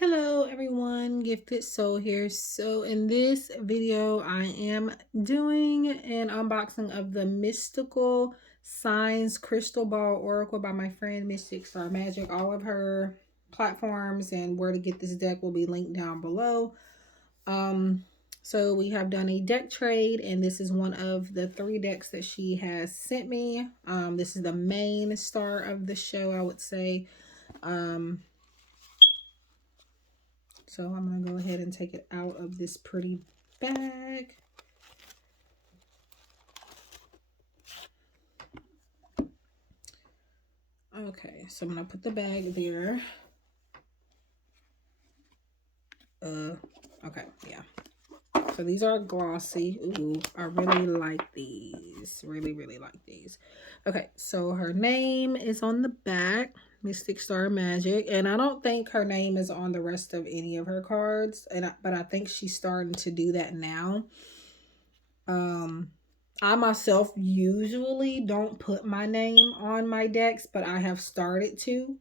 Hello everyone, Gifted Soul here. So in this video, I am doing an unboxing of the Mystical Signs Crystal Ball Oracle by my friend Mystic Star Magic. All of her platforms and where to get this deck will be linked down below. So we have done a deck trade, and this is one of the 3 decks that she has sent me. This is the main star of the show, I would say. So I'm going to go ahead and take it out of this pretty bag. Okay, so I'm going to put the bag there. Okay, yeah. So these are glossy. Ooh, I really like these. Really like these. Okay, so her name is on the back, Mystic Star Magic, and I don't think her name is on the rest of any of her cards, but I think she's starting to do that now. I myself usually don't put my name on my decks, but I have started to.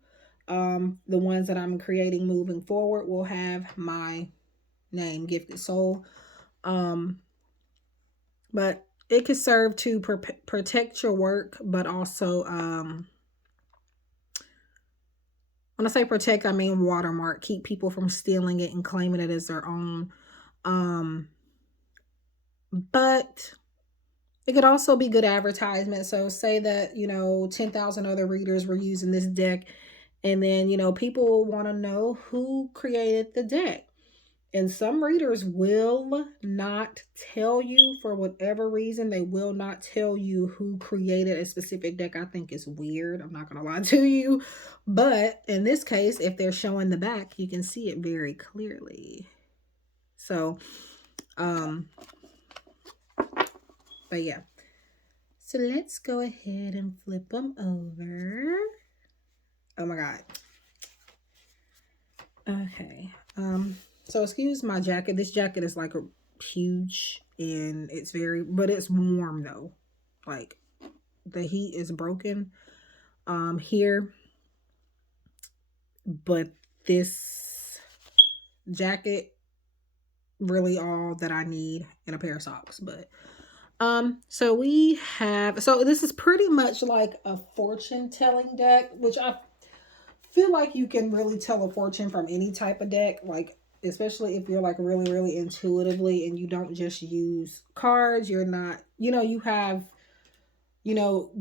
The ones that I'm creating moving forward will have my name, Gifted Soul. But it could serve to protect your work, but also, when I say protect, I mean watermark, keep people from stealing it and claiming it as their own. But it could also be good advertisement. So say that, 10,000 other readers were using this deck, and then, people want to know who created the deck. And some readers will not tell you, for whatever reason, they will not tell you who created a specific deck. I think it's weird. I'm not going to lie to you. But in this case, if they're showing the back, you can see it very clearly. So, but yeah. So let's go ahead and flip them over. Oh my God. Okay. So excuse my jacket. This jacket is like a huge, and but it's warm though. Like the heat is broken here. But this jacket really all that I need in a pair of socks. But so this is pretty much like a fortune telling deck, which I feel like you can really tell a fortune from any type of deck, like especially if you're like really intuitively and you don't just use cards. You're not, you have,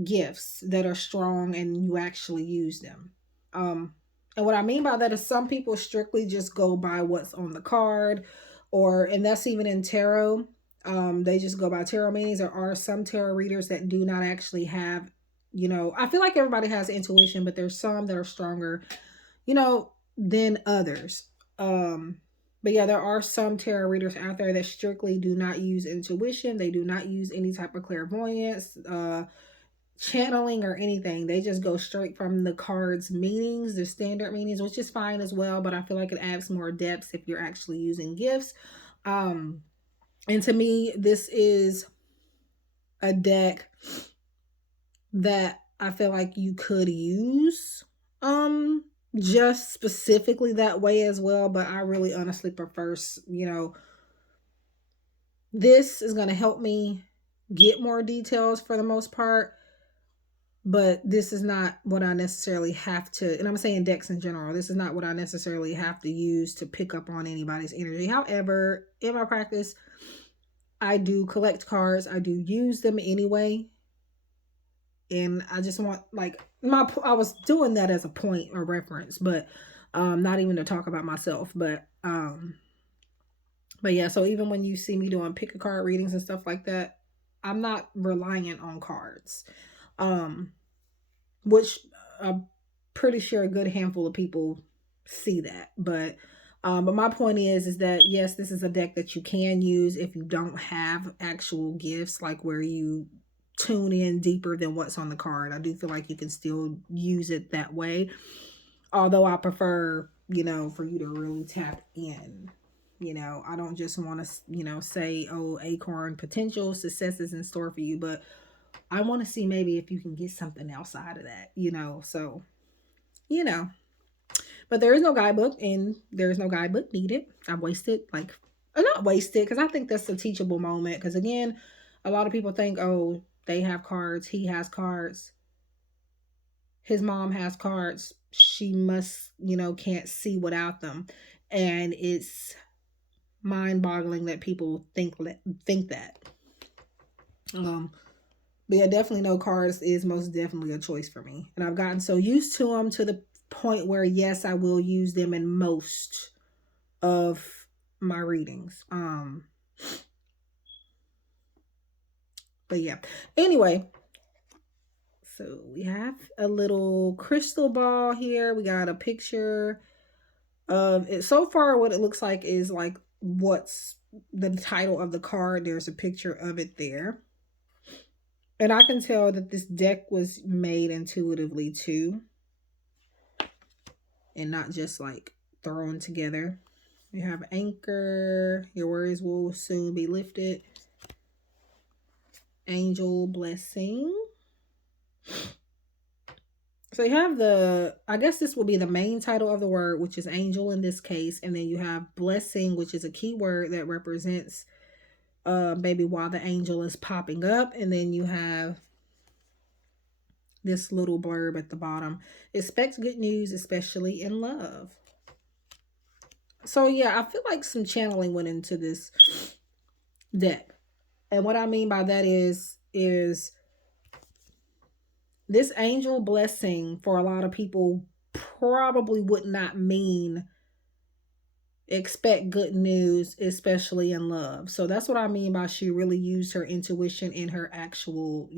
gifts that are strong and you actually use them. And what I mean by that is some people strictly just go by what's on the card, and that's even in tarot. They just go by tarot meanings. There are some tarot readers that do not actually have, I feel like everybody has intuition, but there's some that are stronger, than others. But yeah, there are some tarot readers out there that strictly do not use intuition. They do not use any type of clairvoyance, channeling, or anything. They just go straight from the cards meanings, the standard meanings, which is fine as well, but I feel like it adds more depth if you're actually using gifts. And to me, this is a deck that I feel like you could use just specifically that way as well, but I really honestly prefer, this is going to help me get more details for the most part, but this is not what I necessarily have to, and I'm saying decks in general, this is not what I necessarily have to use to pick up on anybody's energy. However, in my practice, I do collect cards. I do use them anyway. And I just want, like, I was doing that as a point or reference, but not even to talk about myself, but yeah, so even when you see me doing pick a card readings and stuff like that, I'm not reliant on cards. Which I'm pretty sure a good handful of people see that. But my point is that yes, this is a deck that you can use if you don't have actual gifts, like where you tune in deeper than what's on the card. I do feel like you can still use it that way. Although I prefer, for you to really tap in. I don't just want to, say, oh, acorn potential successes in store for you, but I want to see maybe if you can get something else out of that, so, But there is no guidebook, and there is no guidebook needed. I've wasted, like, not wasted, because I think that's a teachable moment. Because again, a lot of people think, oh, they have cards, he has cards, his mom has cards. She must, can't see without them. And it's mind boggling that people think that. Um, but yeah, definitely no cards is most definitely a choice for me. And I've gotten so used to them to the point where, yes, I will use them in most of my readings. But yeah. Anyway, so we have a little crystal ball here. We got a picture of it. So far, what it looks like is like what's the title of the card. There's a picture of it there. And I can tell that this deck was made intuitively too, and not just like thrown together. You have anchor, your worries will soon be lifted. Angel blessing. So you have I guess this will be the main title of the word, which is angel in this case. And then you have blessing, which is a key word that represents maybe why the angel is popping up. And then you have this little blurb at the bottom. Expect good news, especially in love. So yeah, I feel like some channeling went into this deck. And what I mean by that is this angel blessing for a lot of people probably would not mean expect good news, especially in love. So that's what I mean by she really used her intuition and her actual,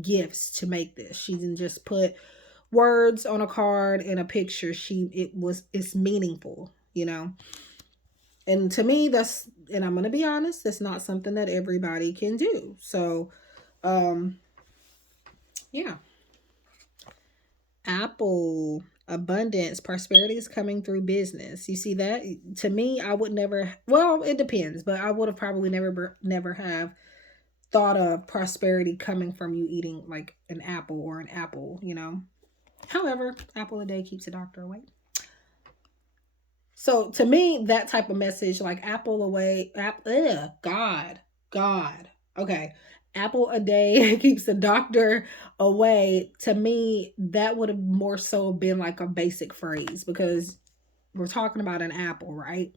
gifts to make this. She didn't just put words on a card and a picture. It's meaningful, And to me, and I'm going to be honest, that's not something that everybody can do. So, yeah. Apple, abundance, prosperity is coming through business. You see that? To me, I would never, well, it depends, but I would have probably never have thought of prosperity coming from you eating like an apple or an apple, However, apple a day keeps the doctor away. So to me, that type of message, like apple away, God. Okay. Apple a day keeps the doctor away. To me, that would have more so been like a basic phrase, because we're talking about an apple, right?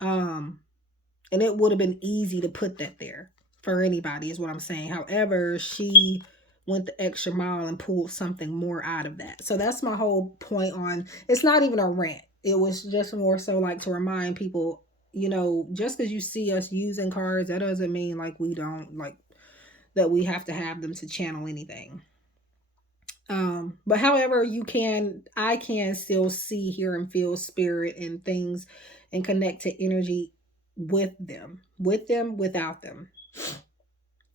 And it would have been easy to put that there for anybody, is what I'm saying. However, she went the extra mile and pulled something more out of that. So that's my whole point on, it's not even a rant. It was just more so like to remind people, just because you see us using cards, that doesn't mean like we don't, like that we have to have them to channel anything. But however, I can still see, hear, and feel spirit and things and connect to energy with them, without them.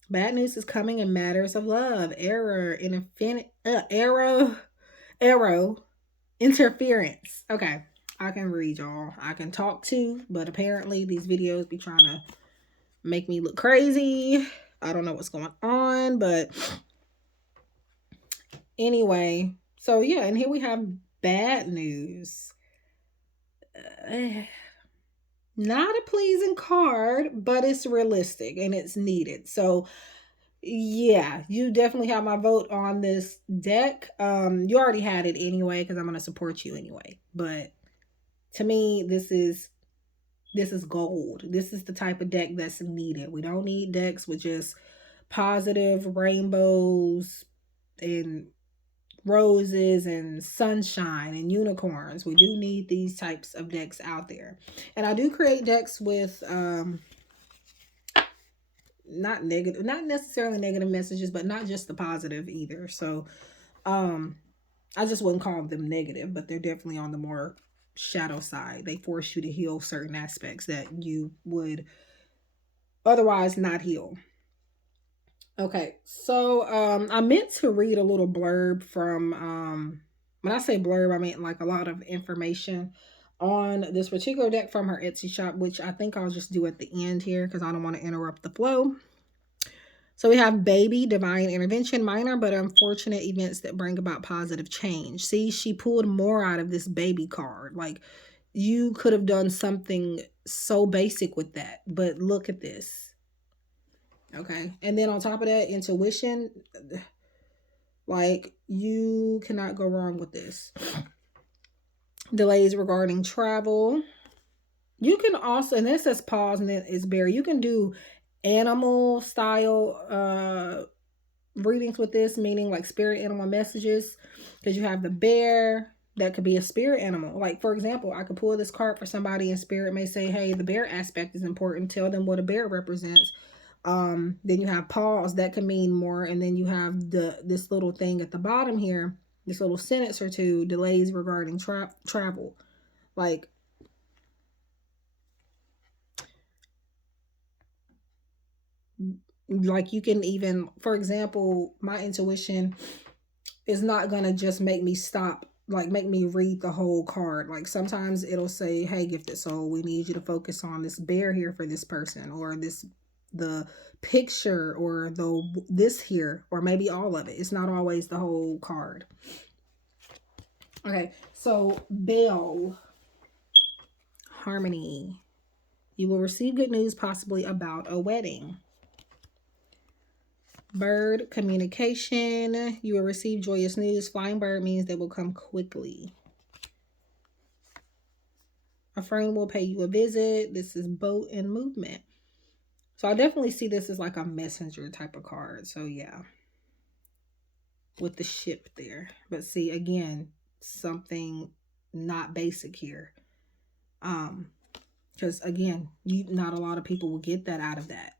Bad news is coming in matters of love, error, and arrow, interference. Okay, I can read, y'all. I can talk too, but apparently these videos be trying to make me look crazy. I don't know what's going on, but anyway. So yeah, and here we have bad news. Not a pleasing card, but it's realistic and it's needed. So yeah, you definitely have my vote on this deck. You already had it anyway, because I'm going to support you anyway. But to me, this is gold. This is the type of deck that's needed. We don't need decks with just positive rainbows and roses and sunshine and unicorns. We do need these types of decks out there. And I do create decks with not necessarily negative messages, but not just the positive either. So I just wouldn't call them negative, but they're definitely on the more shadow side. They force you to heal certain aspects that you would otherwise not heal. Okay, so I meant to read a little blurb from when I say blurb, I mean like a lot of information on this particular deck from her Etsy shop, which I think I'll just do at the end here because I don't want to interrupt the flow. So we have baby, divine intervention, minor but unfortunate events that bring about positive change. See, she pulled more out of this baby card. Like, you could have done something so basic with that, but look at this. Okay. And then on top of that, intuition, like, you cannot go wrong with this. Delays regarding travel. You can also, and this says pause and then it's berry. You can do animal style readings with this, meaning like spirit animal messages, because you have the bear. That could be a spirit animal. Like, for example, I could pull this card for somebody and spirit may say, hey, the bear aspect is important. Tell them what a bear represents. Then you have pause. That could mean more. And then you have this little thing at the bottom here, this little sentence or two, delays regarding travel. Like you can even, for example, my intuition is not gonna just make me stop, like make me read the whole card. Like sometimes it'll say, hey, gifted soul, we need you to focus on this bear here for this person, or the picture, or this here, or maybe all of it. It's not always the whole card. Okay, so bell, harmony. You will receive good news, possibly about a wedding. Bird, communication. You will receive joyous news. Flying bird means they will come quickly. A friend will pay you a visit. This is boat and movement. So I definitely see this as like a messenger type of card. So yeah, with the ship there. But see, again, something not basic here. Because again, not a lot of people will get that out of that.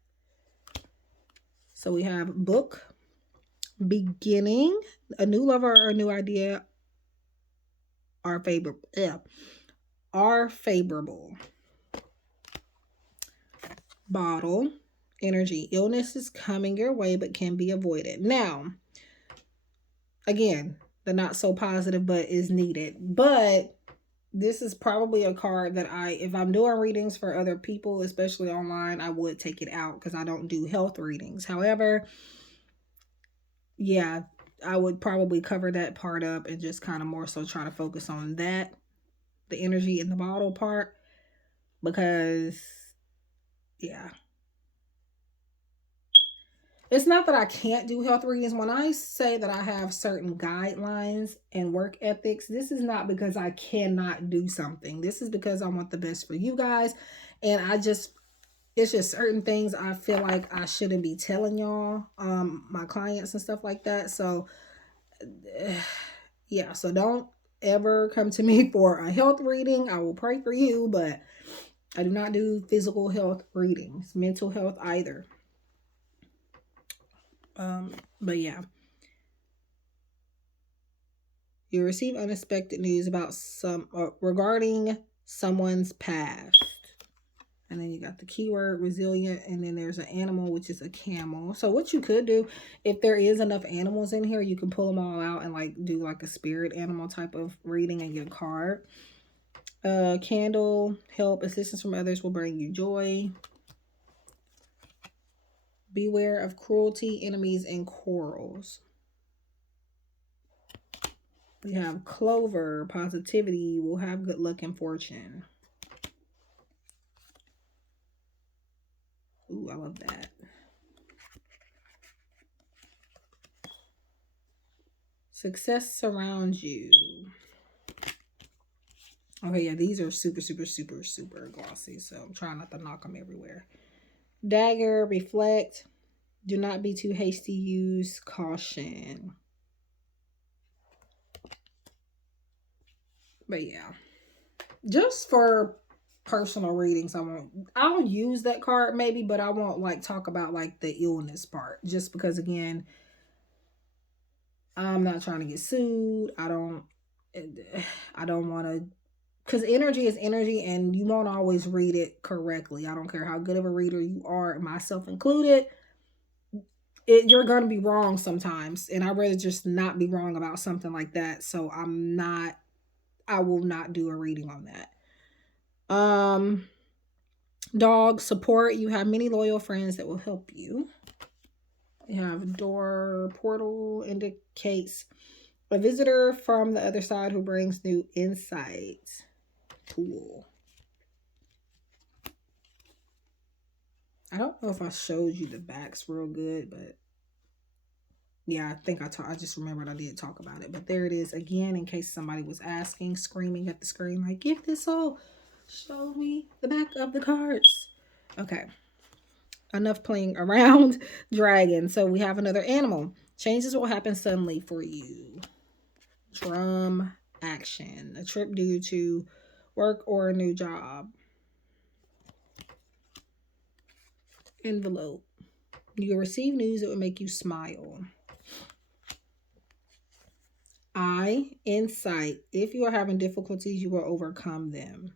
So we have book, beginning, a new lover or a new idea are favorable. Yeah, are favorable. Bottle, energy, illness is coming your way but can be avoided. Now, again, the not so positive but is needed. But this is probably a card that if I'm doing readings for other people, especially online, I would take it out because I don't do health readings. However, yeah, I would probably cover that part up and just kind of more so try to focus on that, the energy in the bottle part, because yeah. It's not that I can't do health readings. When I say that I have certain guidelines and work ethics, this is not because I cannot do something. This is because I want the best for you guys. And it's just certain things I feel like I shouldn't be telling y'all, my clients and stuff like that. So yeah, so don't ever come to me for a health reading. I will pray for you, but I do not do physical health readings, mental health either. But yeah, you receive unexpected news about regarding someone's past. And then you got the keyword resilient, and then there's an animal, which is a camel. So what you could do, if there is enough animals in here, you can pull them all out and like do like a spirit animal type of reading and get a card. Candle, help, assistance from others will bring you joy. Beware of cruelty, enemies, and quarrels. We have clover, positivity, will have good luck and fortune. Ooh, I love that. Success surrounds you. Okay, yeah, these are super, super, super, super glossy, so I'm trying not to knock them everywhere. Dagger, reflect. Do not be too hasty. Use caution. But yeah, just for personal readings, I'll use that card maybe, but I won't like talk about like the illness part, just because again, I'm not trying to get sued. I don't want to, because energy is energy and you won't always read it correctly. I don't care how good of a reader you are, myself included. You're going to be wrong sometimes, and I'd rather just not be wrong about something like that. So I will not do a reading on that. Dog support. You have many loyal friends that will help you. You have door portal indicates a visitor from the other side who brings new insights. Cool. I don't know if I showed you the backs real good, but yeah, I think I just remembered I did talk about it. But there it is again, in case somebody was asking, screaming at the screen like, GiftedSoul, show me the back of the cards. Okay. Enough playing around. Dragon. So we have another animal. Changes will happen suddenly for you. Drum action. A trip due to work or a new job. Envelope. You will receive news that will make you smile. I, insight. If you are having difficulties, you will overcome them.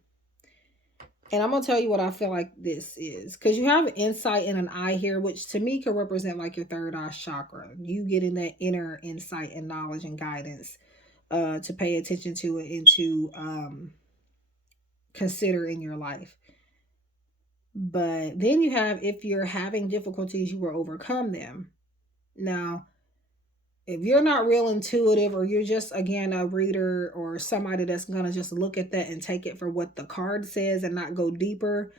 And I'm going to tell you what I feel like this is. Because you have insight and an eye here, which to me could represent like your third eye chakra. You getting that inner insight and knowledge and guidance to pay attention to it and to consider in your life. But then you have, if you're having difficulties, you will overcome them. Now, if you're not real intuitive, or you're just, again, a reader or somebody that's going to just look at that and take it for what the card says and not go deeper,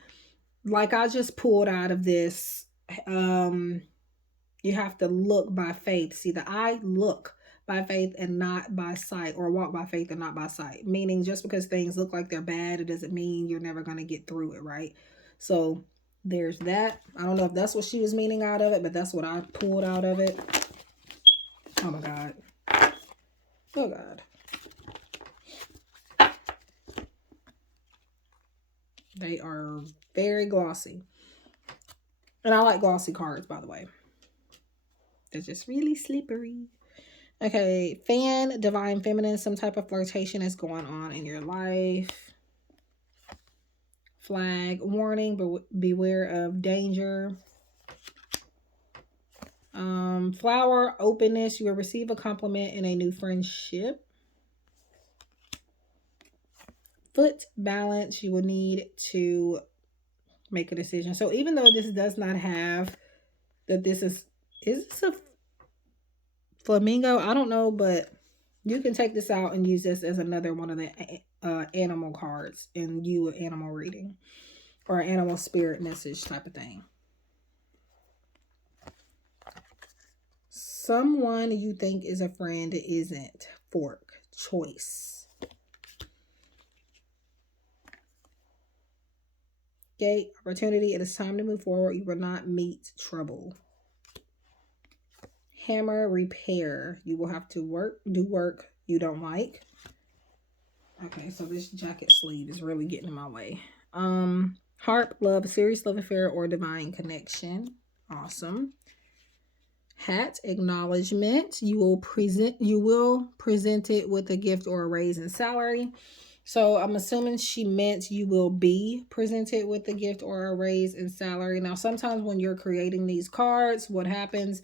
like I just pulled out of this, you have to look by faith. See, the eye, look by faith and not by sight, or walk by faith and not by sight. Meaning, just because things look like they're bad, it doesn't mean you're never going to get through it, right? So there's that. I don't know if that's what she was meaning out of it, but that's what I pulled out of it. Oh my God. Oh God. They are very glossy. And I like glossy cards, by the way. They're just really slippery. Okay, fan, divine feminine, some type of flirtation is going on in your life. Flag, warning, beware of danger. Flower, openness, you will receive a compliment in a new friendship. Foot, balance, you will need to make a decision. So even though this does not have that, this is this a flamingo? I don't know, but you can take this out and use this as another one of the animal cards in you animal reading or animal spirit message type of thing. Someone you think is a friend isn't. Fork, choice. Gate, opportunity. It is time to move forward. You will not meet trouble. Hammer, repair. You will have to do work you don't like. Okay, so this jacket sleeve is really getting in my way. Harp, love, serious love affair or divine connection. Awesome. Hat, acknowledgement. You will present it with a gift or a raise in salary. So I'm assuming she meant you will be presented with a gift or a raise in salary. Now, sometimes when you're creating these cards, what happens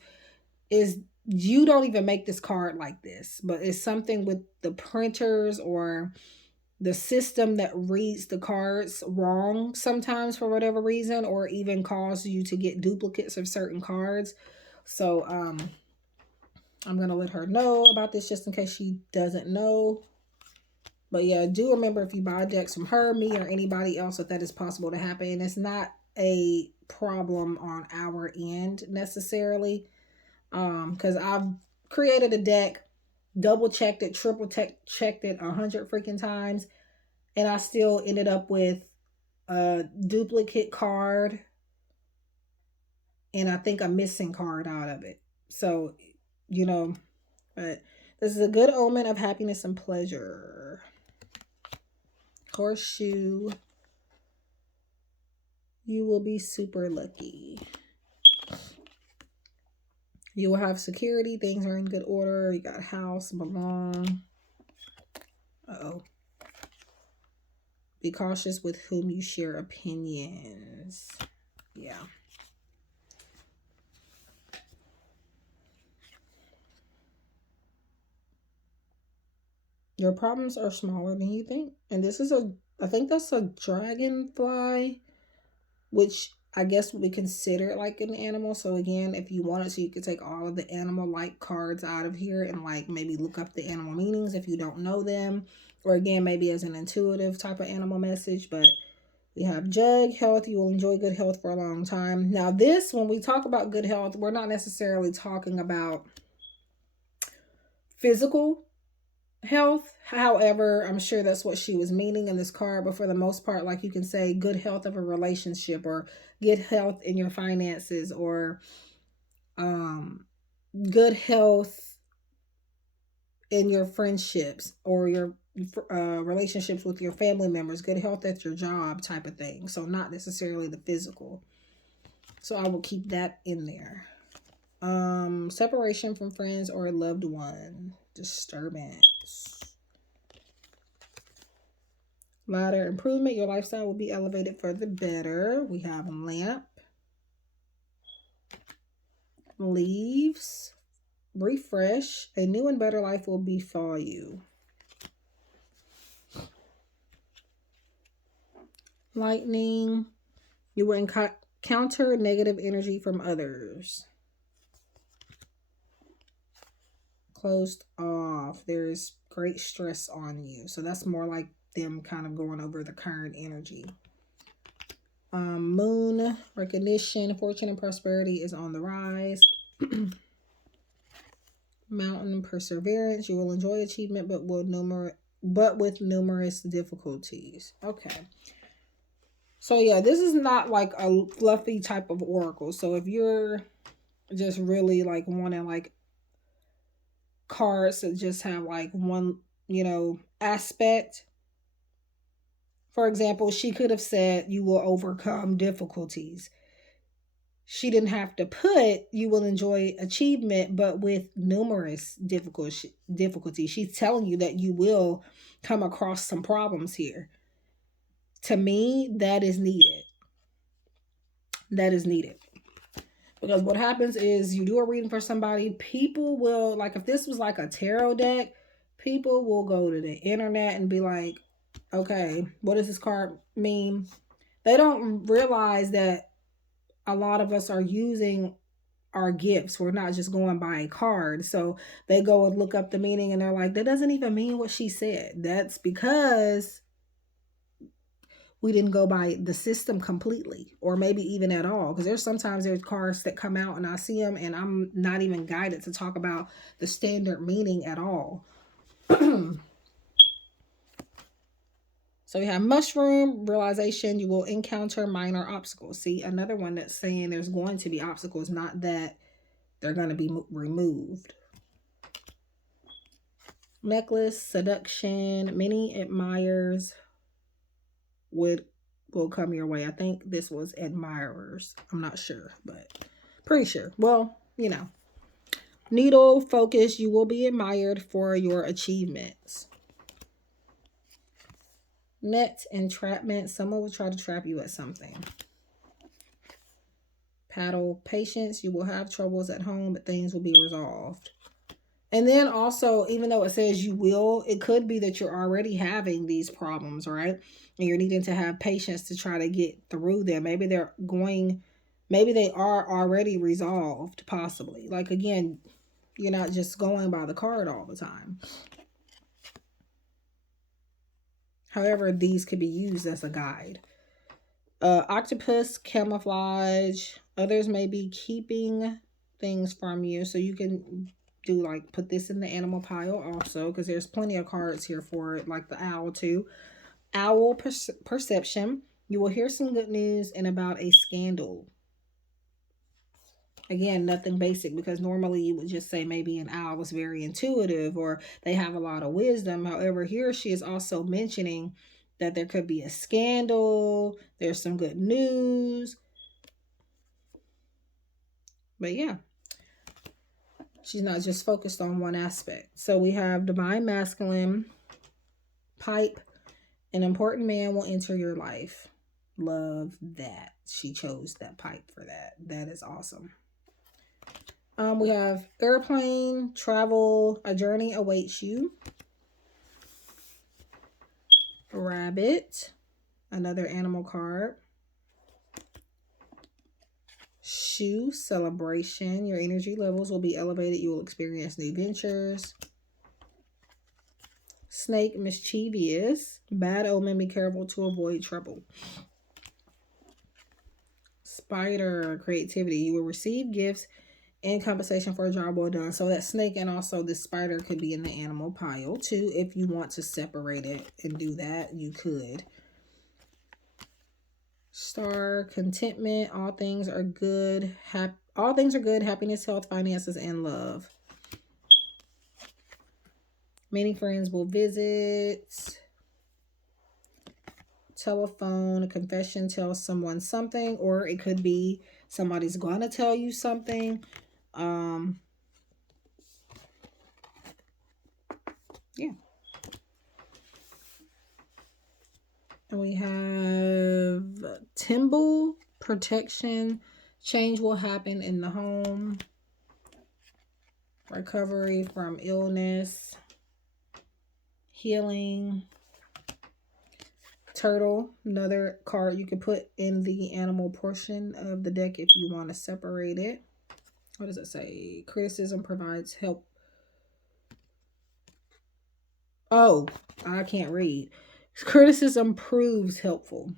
is you don't even make this card like this, but it's something with the printers or the system that reads the cards wrong sometimes for whatever reason, or even cause you to get duplicates of certain cards. So I'm going to let her know about this just in case she doesn't know. But yeah, do remember, if you buy decks from her, me, or anybody else, that is possible to happen. And it's not a problem on our end necessarily. Because I've created a deck, double checked it, triple checked it 100 freaking times, and I still ended up with a duplicate card and I think a missing card out of it. So, but this is a good omen of happiness and pleasure. Horseshoe. You will be super lucky. You will have security. Things are in good order. You got house, belong. Uh-oh. Be cautious with whom you share opinions. Yeah. Your problems are smaller than you think. And this is I think that's a dragonfly, which I guess we consider it like an animal. So again, if you wanted to, you could take all of the animal like cards out of here and like maybe look up the animal meanings if you don't know them. Or again, maybe as an intuitive type of animal message. But we have jug health. You will enjoy good health for a long time. Now this, when we talk about good health, we're not necessarily talking about physical health. However, I'm sure that's what she was meaning in this card. But for the most part, like you can say good health of a relationship or good health in your finances or um, good health in your friendships or your relationships with your family members, good health at your job type of thing. So not necessarily the physical. So I will keep that in there. Separation from friends or a loved one, disturbance. Ladder improvement, your lifestyle will be elevated for the better. We have lamp, leaves, refresh, a new and better life will befall you. Lightning, you will encounter negative energy from others. Closed off, there's great stress on you. So that's more like them kind of going over the current energy. Moon, recognition, fortune and prosperity is on the rise. Mountain, perseverance, you will enjoy achievement but with numerous difficulties. Okay. So yeah, this is not like a fluffy type of oracle. So if you're just really like wanting like cards that just have like one, aspect. For example, she could have said you will overcome difficulties. She didn't have to put you will enjoy achievement, but with numerous difficulties. She's telling you that you will come across some problems here. To me, that is needed. That is needed. Because what happens is you do a reading for somebody, people will, like if this was like a tarot deck, people will go to the internet and be like, okay, what does this card mean? They don't realize that a lot of us are using our gifts. We're not just going by a card. So they go and look up the meaning and they're like, that doesn't even mean what she said. That's because we didn't go by the system completely or maybe even at all. Because there's cards that come out and I see them and I'm not even guided to talk about the standard meaning at all. So we have mushroom, realization, you will encounter minor obstacles. See, another one that's saying there's going to be obstacles, not that they're going to be removed. Necklace, seduction, many admirers will come your way. I think this was admirers. I'm not sure, but pretty sure. Well, Needle, focus, you will be admired for your achievements. Net, entrapment, someone will try to trap you at something. Paddle, patience, you will have troubles at home, but things will be resolved. And then also, even though it says you will, it could be that you're already having these problems, right? And you're needing to have patience to try to get through them. Maybe they are already resolved, possibly. Like, again, you're not just going by the card all the time. However, these could be used as a guide. Octopus, camouflage. Others may be keeping things from you. So you can do like put this in the animal pile also, because there's plenty of cards here for it, like the owl too. Owl, perception. You will hear some good news and about a scandal. Again, nothing basic, because normally you would just say maybe an owl is very intuitive or they have a lot of wisdom. However, here she is also mentioning that there could be a scandal. There's some good news. But yeah, she's not just focused on one aspect. So we have divine masculine, pipe, an important man will enter your life. Love that. She chose that pipe for that. That is awesome. We have airplane, travel, a journey awaits you. Rabbit, another animal card. Shoe, celebration. Your energy levels will be elevated. You will experience new ventures. Snake, mischievous. Bad omen, be careful to avoid trouble. Spider, creativity. You will receive gifts in compensation for a job well done. So that snake and also the spider could be in the animal pile too. If you want to separate it and do that, you could. Star, contentment. All things are good. All things are good. Happiness, health, finances, and love. Many friends will visit. Telephone, a confession tells someone something, or it could be somebody's going to tell you something. Yeah. And we have Timble, protection. Change will happen in the home. Recovery from illness. Healing. Turtle, another card you can put in the animal portion of the deck if you want to separate it. What does it say? Criticism provides help. Oh, I can't read. Criticism proves helpful.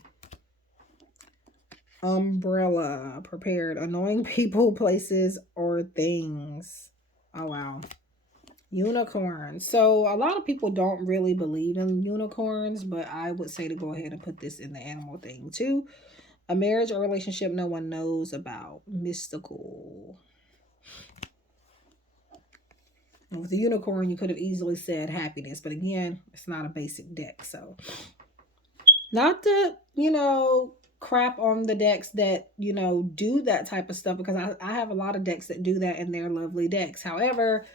Umbrella, prepared. Annoying people, places, or things. Oh, wow. Unicorn. So a lot of people don't really believe in unicorns, but I would say to go ahead and put this in the animal thing too. A marriage or relationship no one knows about. Mystical. And with the unicorn, you could have easily said happiness, but again, it's not a basic deck. So not to, crap on the decks that, do that type of stuff, because I have a lot of decks that do that and they're lovely decks. However,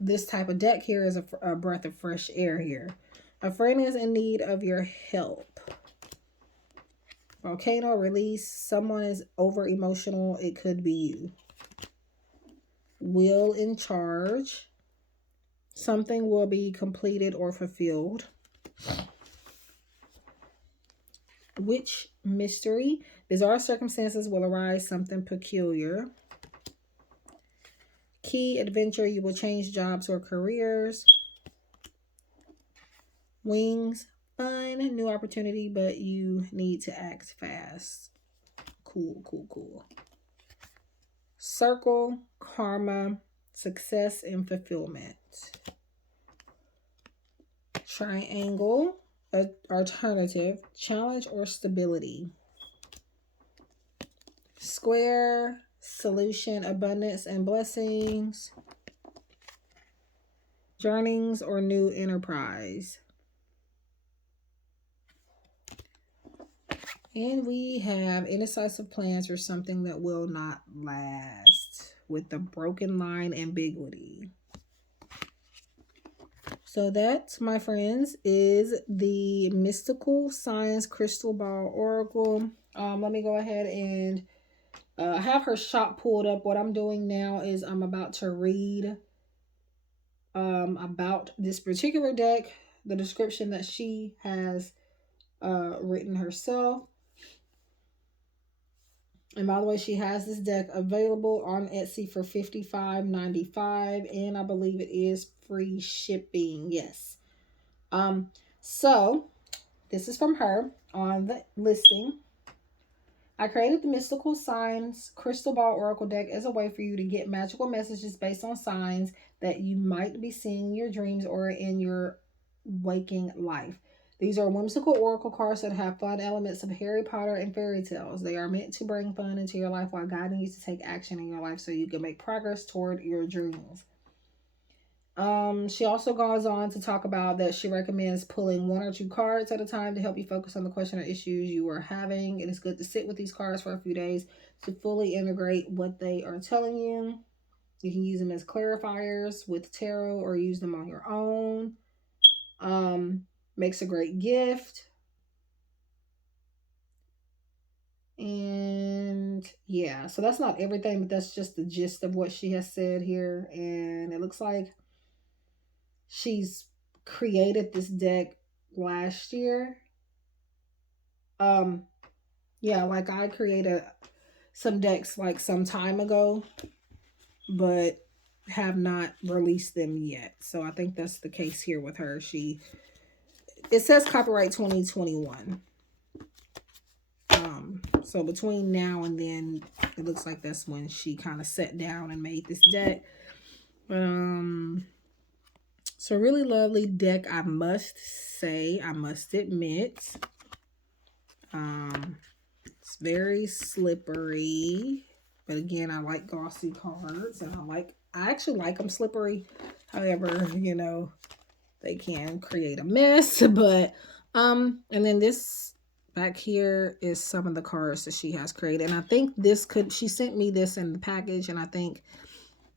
this type of deck here is a breath of fresh air here. A friend is in need of your help. Volcano, release. Someone is over emotional. It could be you. Will, in charge. Something will be completed or fulfilled. Witch, mystery. Bizarre circumstances will arise. Something peculiar. Key, adventure. You will change jobs or careers. Wings, fun, new opportunity, but you need to act fast. Cool, cool, cool. Circle, karma, success, and fulfillment. Triangle, alternative, challenge or stability. Square, solution, abundance, and blessings. Journeys or new enterprise. And we have indecisive plans for something that will not last, with the broken line, ambiguity. So that, my friends, is the Mystical Science Crystal Ball Oracle. Let me go ahead and have her shop pulled up. What I'm doing now is I'm about to read about this particular deck, the description that she has written herself. And by the way, she has this deck available on Etsy for $55.95, and I believe it is free shipping. Yes. So this is from her on the listing. I created the Mystical Signs Crystal Ball Oracle deck as a way for you to get magical messages based on signs that you might be seeing in your dreams or in your waking life. These are whimsical oracle cards that have fun elements of Harry Potter and fairy tales. They are meant to bring fun into your life while guiding you to take action in your life so you can make progress toward your dreams. She also goes on to talk about that she recommends pulling 1 or 2 cards at a time to help you focus on the question or issues you are having. It is good to sit with these cards for a few days to fully integrate what they are telling you. You can use them as clarifiers with tarot or use them on your own. Makes a great gift. And yeah, so that's not everything, but that's just the gist of what she has said here. And it looks like she's created this deck last year. Yeah, like I created some decks like some time ago, but have not released them yet. So I think that's the case here with her. It says copyright 2021. So between now and then, it looks like that's when she kind of sat down and made this deck. So really lovely deck, I must say, I must admit. It's very slippery, but again, I like glossy cards, and I actually like them slippery. However, you know, they can create a mess. But and then this back here is some of the cards that she has created, and I think she sent me this in the package, and I think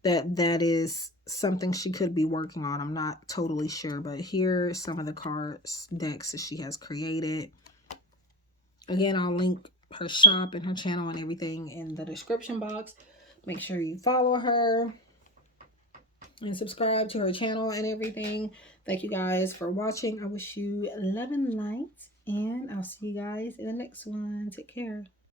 that is something she could be working on. I'm not totally sure, but here are some of the cards decks that she has created. Again, I'll link her shop and her channel and everything in the description box. Make sure you follow her and subscribe to her channel and everything. Thank you guys for watching. I wish you love and light, and I'll see you guys in the next one. Take care.